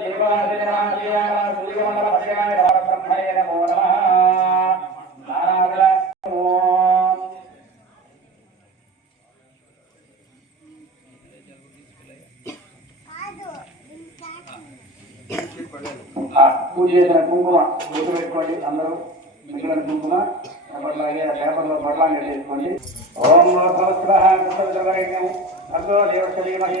దేవాలయ పూజ చేసిన కుంకుమ గుర్తు పెట్టుకోండి అందరూ. మిగిలిన కుంకుమ ఎప్పటిలాగే పేపర్లో పడలాగా చేసుకోండి. ఓం సహస్రః కృతజ్ఞం దేవశ్రీమహి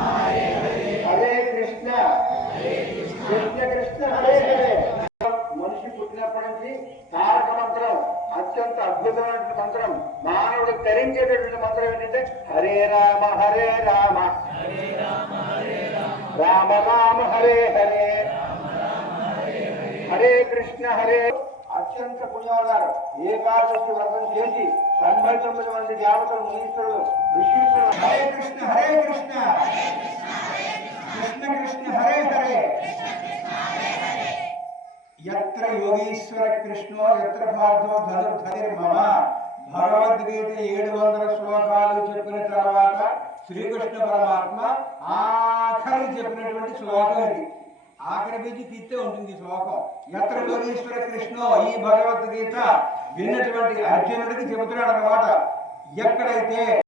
హరే కృష్ణ. కృష్ణ. కృష్ణ హరే హరే. మనిషి పుట్టినప్పటి నుంచి తారక మంత్రం అత్యంత అద్భుతమైనటువంటి మంత్రం మానవుడు ధరించేటటువంటి మంత్రం ఏంటంటే హరే రామ హరే రామ. రామ రామ హరే హరే. హరే కృష్ణ హరే. అత్యంత పుణ్యవాదాలు. ఏకాదశి వ్రతం చేసి తొంభై తొమ్మిది మంది దేవతలు మునీశ్వరులు ఋషీశ్వరులు హరే కృష్ణ హరే కృష్ణ కృష్ణ హరే హరే ఎత్ర యోగీశ్వర కృష్ణో ఎత్ర భార్గవ ధనుర్ధనిర్ మమ భగవద్గీత ఏడు వందల శ్లోకాలు చెప్పిన తర్వాత శ్రీకృష్ణ పరమాత్మ ఆఖరి చెప్పినటువంటి శ్లోకం ఇది. ఆఖరి బీజి తిత్తే ఉంటుంది శ్లోకం. ఎత్ర యోగీశ్వర కృష్ణో ఈ భగవద్గీత విన్నటువంటి అర్జునుడికి చెబుతున్నాడు అన్నమాట ఎక్కడైతే